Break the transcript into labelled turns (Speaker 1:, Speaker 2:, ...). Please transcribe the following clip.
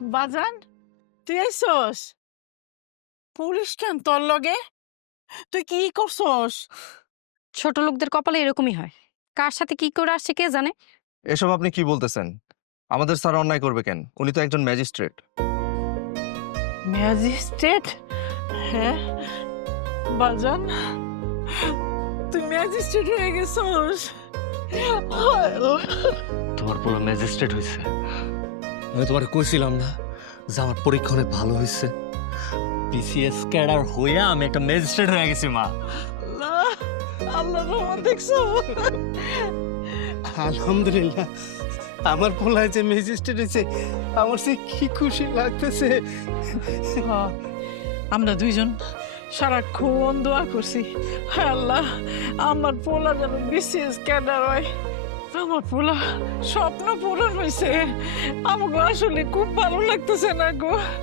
Speaker 1: বাজান, তুই আইসস? পুলিশ কেন তোর লগে? তুই কি করছস?
Speaker 2: ছোট লোকদের কপালে এরকমই হয়। কার সাথে কি করে আসছে কে জানে।
Speaker 3: এসব আপনি কি বলতেছেন? আমাদের স্যার অন্যায় করবে কেন? উনি তো একজন ম্যাজিস্ট্রেট।
Speaker 1: ম্যাজিস্ট্রেট? হ্যাঁ বাজান, তুই ম্যাজিস্ট্রেট হয়ে গেছস। হায় আল্লাহ।
Speaker 4: তোমার পুরো ম্যাজিস্ট্রেট হয়েছে। আমি তোমার কইছিলাম না যে আমার পরীক্ষা অনেক ভালো হয়েছে। বিসিএস ক্যাডার হইয়া আমি একটা ম্যাজিস্ট্রেট হয়ে গেছি মা।
Speaker 1: আল্লাহ, আল্লাহ রহমান দেখছো?
Speaker 5: আলহামদুলিল্লাহ, আমার পোলায় যে ম্যাজিস্ট্রেট হয়েছে আমার সে কি খুশি লাগতেছে।
Speaker 1: হ্যাঁ, আমরা দুইজন সারাক্ষণ দোয়া করছি, হায় আল্লাহ আমার পোলা যেন বিসিএস ক্যাডার হয়। আমার পোলা স্বপ্ন পূরণ হয়েছে। আমাকে আসলে খুব ভালো লাগতেছে না গো।